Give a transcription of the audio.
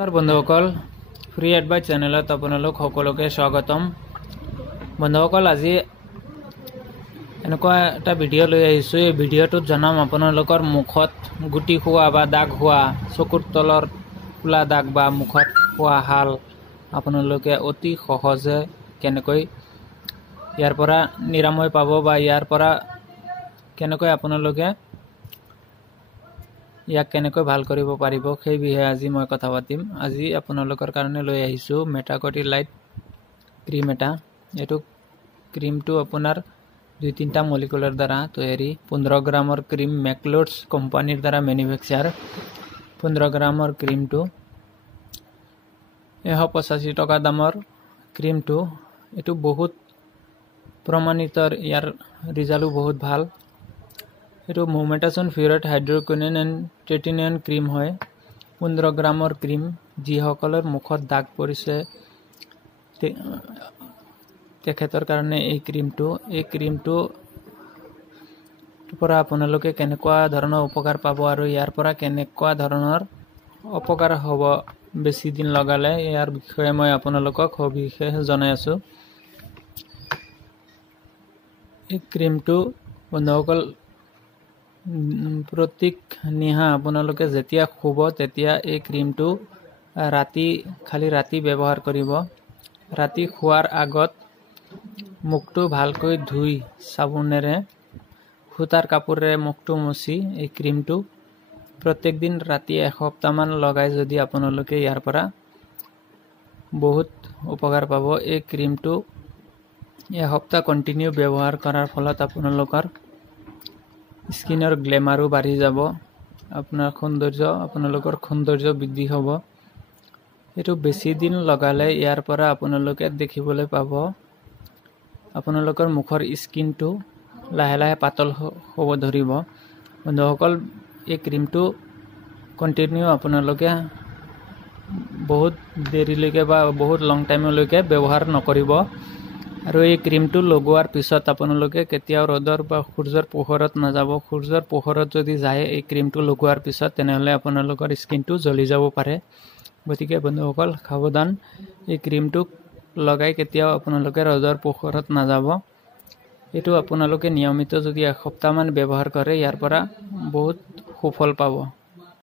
বন্ধুসকল free advice চেনেলত আপোনালোক সকলোকে স্বাগতম। বন্ধুসকল আজি এনেকুৱা এটা ভিডিঅ' লৈ আহিছোঁ। এই ভিডিঅ'টোত জনাম আপোনালোকৰ মুখত গুটি খোৱা বা দাগ হোৱা, চকুৰ তলৰ ফুলা দাগ বা মুখত হোৱা হাল আপোনালোকে অতি সহজে কেনেকৈ ইয়াৰ পৰা নিৰাময় পাব বা ইয়াৰ পৰা কেনেকৈ আপোনালোকে ইয়াক কেনেকৈ ভাল কৰিব পাৰিব সেই বিষয়ে আজি মই কথা পাতিম। আজি আপোনালোকৰ কাৰণে লৈ আহিছোঁ মেটাকটি লাইট ক্ৰীম এটা। এইটো ক্ৰীমটো আপোনাৰ 2-3টা মলিকুলাৰ দ্বাৰা তৈয়াৰী। 15 গ্ৰামৰ ক্ৰীম মেকলোডছ কোম্পানীৰ দ্বাৰা মেনুফেকচাৰ। 15 গ্ৰামৰ ক্ৰীমটো 185 টকা দামৰ ক্ৰীমটো। এইটো বহুত প্ৰমাণিত, ইয়াৰ ৰিজাল্টো বহুত ভাল। এইটো মোমেটাছন ফিউৰেট হাইড্ৰকুইনন এণ্ড ট্ৰেটিনিয়ন ক্ৰীম হয়। 15 গ্ৰামৰ ক্ৰীম। যিসকলৰ মুখত দাগ পৰিছে তেখেতৰ কাৰণে এই ক্ৰীমটোৰ পৰা আপোনালোকে কেনেকুৱা ধৰণৰ উপকাৰ পাব আৰু ইয়াৰ পৰা কেনেকুৱা ধৰণৰ অপকাৰ হ'ব বেছি দিন লগালে, ইয়াৰ বিষয়ে মই আপোনালোকক সবিশেষ জনাই আছোঁ। এই ক্ৰীমটো বন্ধুসকল প্ৰত্যেক নিশা আপোনালোকে যেতিয়া শুব তেতিয়া এই ক্ৰীমটো খালি ৰাতি ব্যৱহাৰ কৰিব। ৰাতি শোৱাৰ আগত মুখটো ভালকৈ ধুই চাবোনেৰে সূতাৰ কাপোৰেৰে মুখটো মুচি এই ক্ৰীমটো প্ৰত্যেক দিন ৰাতি এসপ্তাহমান লগাই যদি আপোনালোকে ইয়াৰ পৰা বহুত উপকাৰ পাব। এই ক্ৰীমটো এসপ্তাহ কণ্টিনিউ ব্যৱহাৰ কৰাৰ ফলত আপোনালোকৰ স্কিনৰ গ্লেমাৰো বাঢ়ি যাব, আপোনালোকৰ সৌন্দৰ্য বৃদ্ধি হ'ব। এইটো বেছি দিন লগালে ইয়াৰ পৰা আপোনালোকে দেখিবলৈ পাব আপোনালোকৰ মুখৰ স্কিনটো লাহে লাহে পাতল হ'ব ধৰিব। বন্ধুসকল এই ক্ৰীমটো কণ্টিনিউ আপোনালোকে বহুত দেৰিলৈকে বা বহুত লং টাইমলৈকে ব্যৱহাৰ নকৰিব। আৰু এই ক্ৰীমটো লগোৱাৰ পিছত আপোনালোকে কেতিয়াও ৰ'দৰ বা সূৰ্যৰ পোহৰত নাযাব। সূৰ্যৰ পোহৰত যদি যায় এই ক্ৰীমটো লগোৱাৰ পিছত তেনেহ'লে আপোনালোকৰ স্কিনটো জ্বলি যাব পাৰে। গতিকে বন্ধুসকল সাৱধান, এই ক্ৰীমটোক লগাই কেতিয়াও আপোনালোকে ৰ'দৰ পোহৰত নাযাব। এইটো আপোনালোকে নিয়মিত যদি এসপ্তাহমান ব্যৱহাৰ কৰে ইয়াৰ পৰা বহুত সুফল পাব।